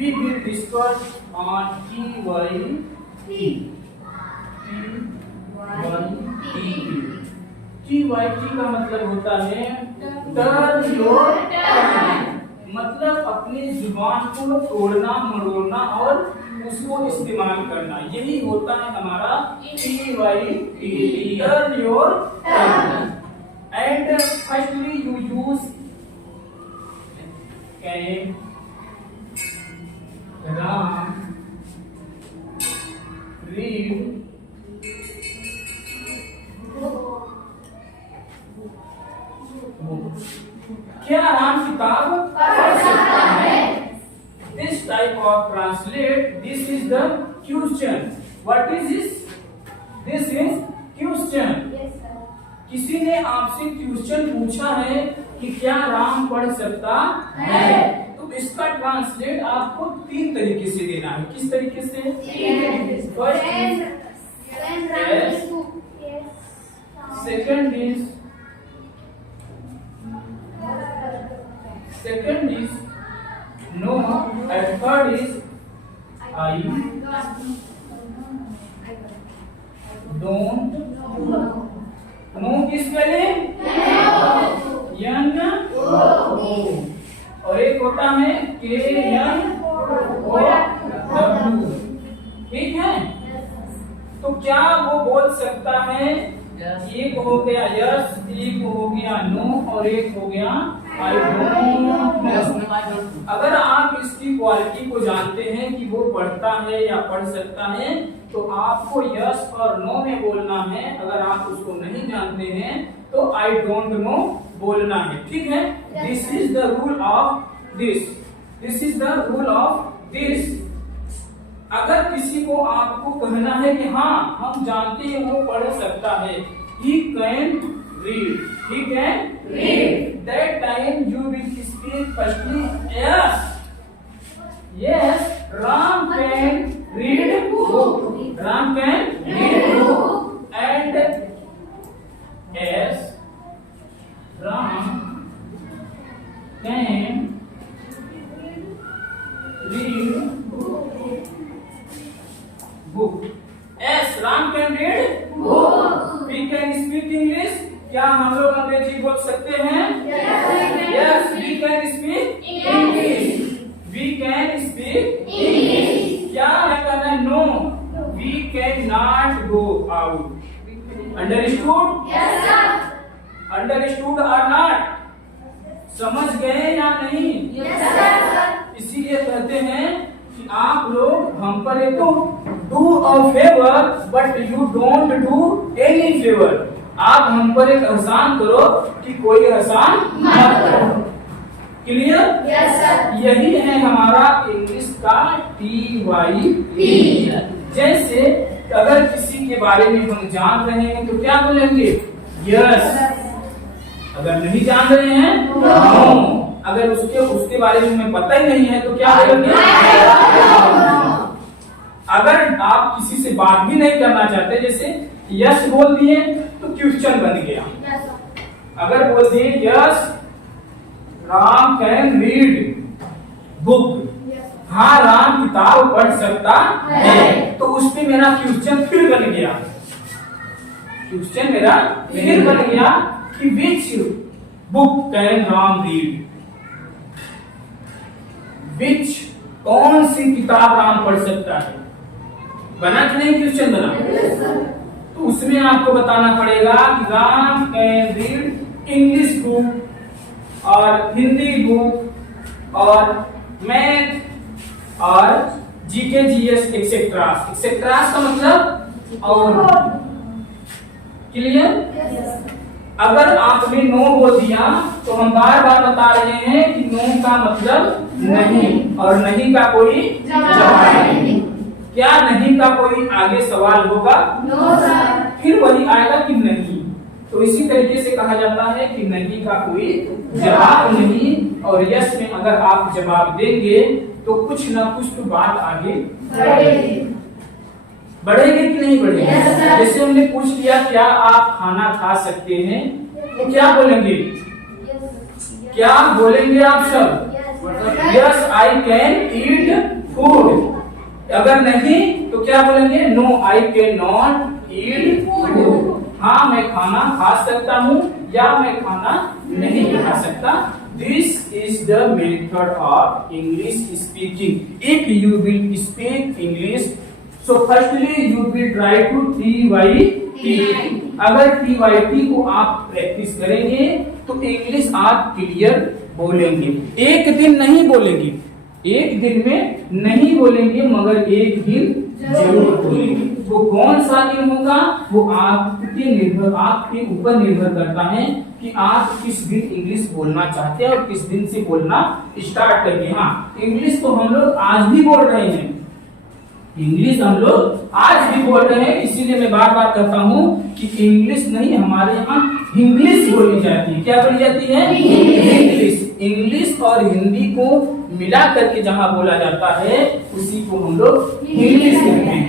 We will discuss on TYT. TYT का मतलब होता है टर्न योर टंग, मतलब अपनी जुबान को तोड़ना मरोड़ना और उसको इस्तेमाल करना, यही होता है हमारा TYT, turn your tongue. And firstly you use can, Ram, read, क्या राम किताब पढ़ सकता है? This type of translate. This is the question. What is this? This is question. Yes, sir. किसी ने आपसे क्वेश्चन पूछा है कि क्या राम पढ़ सकता है, तो इसका ट्रांसलेट आपको 3 तरीके से देना है। किस तरीके से? First, second is no, and third is I don't know की स्पेलिंग यन और एक होता है KNOW, ठीक है। तो क्या वो बोल सकता है? एक हो गया यस, एक हो गया नो और एक हो गया आई डोंट नो। अगर आप इसकी क्वालिटी को जानते हैं कि वो पढ़ता है या पढ़ सकता है, तो आपको यस और नो में बोलना है। अगर आप उसको नहीं जानते हैं तो आई डोंट नो बोलना है, ठीक है। This is the rule of this is the rule of this. अगर किसी को आपको कहना है कि हाँ हम जानते हैं वो पढ़ सकता है, he can read, he can read, that time you will speak firstly yes, yes, Ram can read book, Ram can read book, and yes, Ram can read book. Yes, Ram can read book. We can speak English. क्या हम लोग अंग्रेजी बोल सकते हैं? Yes, we can speak English. We can speak English. क्या है कहना है? No, we cannot go out. Understood? Yes, sir. Understood or not? समझ गए या नहीं? Yes, sir. इसीलिए कहते हैं कि आप लोग हम पर एक तो do a favor but you don't do any favor। आप हम पर एक एहसान करो कि कोई एहसान मत करो। क्लियर? Yes, sir. यही है हमारा इंग्लिश का TYT। जैसे अगर किसी के बारे में हम जान रहे हैं तो क्या बोलेंगे? यस। अगर नहीं जान रहे हैं नो। अगर उसके बारे में हमें पता ही नहीं है तो क्या बोलेंगे? अगर आप किसी से बात भी नहीं करना चाहते, जैसे यस बोल दिए तो क्वेश्चन बन गया। Yes, sir. अगर बोल दिए yes Ram can read book, Yes, sir. हाँ राम किताब पढ़ सकता है, तो उस पे मेरा क्वेश्चन फिर बन गया। क्वेश्चन मेरा फिर बन गया कि which book can Ram read, which कौन सी किताब राम पढ़ सकता है। बना कि नहीं क्वेश्चन बना? Yes, sir. तो उसमें आपको बताना पड़ेगा कि Ram can read English book और हिंदी बुक और मैथ और जीके जीएस एक्सेट्रा। एक्सेट्रा का मतलब और। क्लियर? Yes, sir. अगर आपने नो बोल दिया तो हम बार बार बता रहे हैं कि नो का मतलब नहीं, और नहीं का कोई जवाब नहीं। क्या नहीं का कोई आगे सवाल होगा? No, sir. फिर वही आएगा कि नहीं। तो इसी तरीके से कहा जाता है कि नहीं का कोई जवाब नहीं, और यस में अगर आप जवाब देंगे तो कुछ ना कुछ तो बात आगे बढ़ेगी कि नहीं बढ़ेगी? Yes, sir. जैसे हमने पूछ लिया क्या आप खाना खा सकते हैं, तो क्या बोलेंगे? Yes, sir. क्या बोलेंगे आप सब? Yes, sir. Yes I can eat food. अगर नहीं तो क्या बोलेंगे? No I can not eat food. हाँ मैं खाना खा सकता हूँ या मैं खाना नहीं खा सकता। This is the method of English speaking. If you will speak English, so firstly you will try to TYT। अगर TYT को आप प्रैक्टिस करेंगे तो इंग्लिश आप क्लियर बोलेंगे। एक दिन नहीं बोलेंगे, एक दिन में नहीं बोलेंगे, मगर एक दिन जरूर बोलेंगे। वो कौन सा दिन होगा वो आपके ऊपर निर्भर करता है कि आप किस दिन इंग्लिश बोलना चाहते हैं और किस दिन से बोलना स्टार्ट करेंगे। हाँ, इंग्लिश तो हम लोग आज भी बोल रहे हैं, इंग्लिश हम लोग आज भी बोल रहे हैं। इसीलिए मैं बार बार कहता हूँ कि इंग्लिश नहीं, हमारे यहाँ इंग्लिश बोली जाती है। क्या बोली जाती है? इंग्लिश। इंग्लिश और हिंदी को मिला करके जहाँ बोला जाता है उसी को हम लोग इंग्लिश कहते हैं।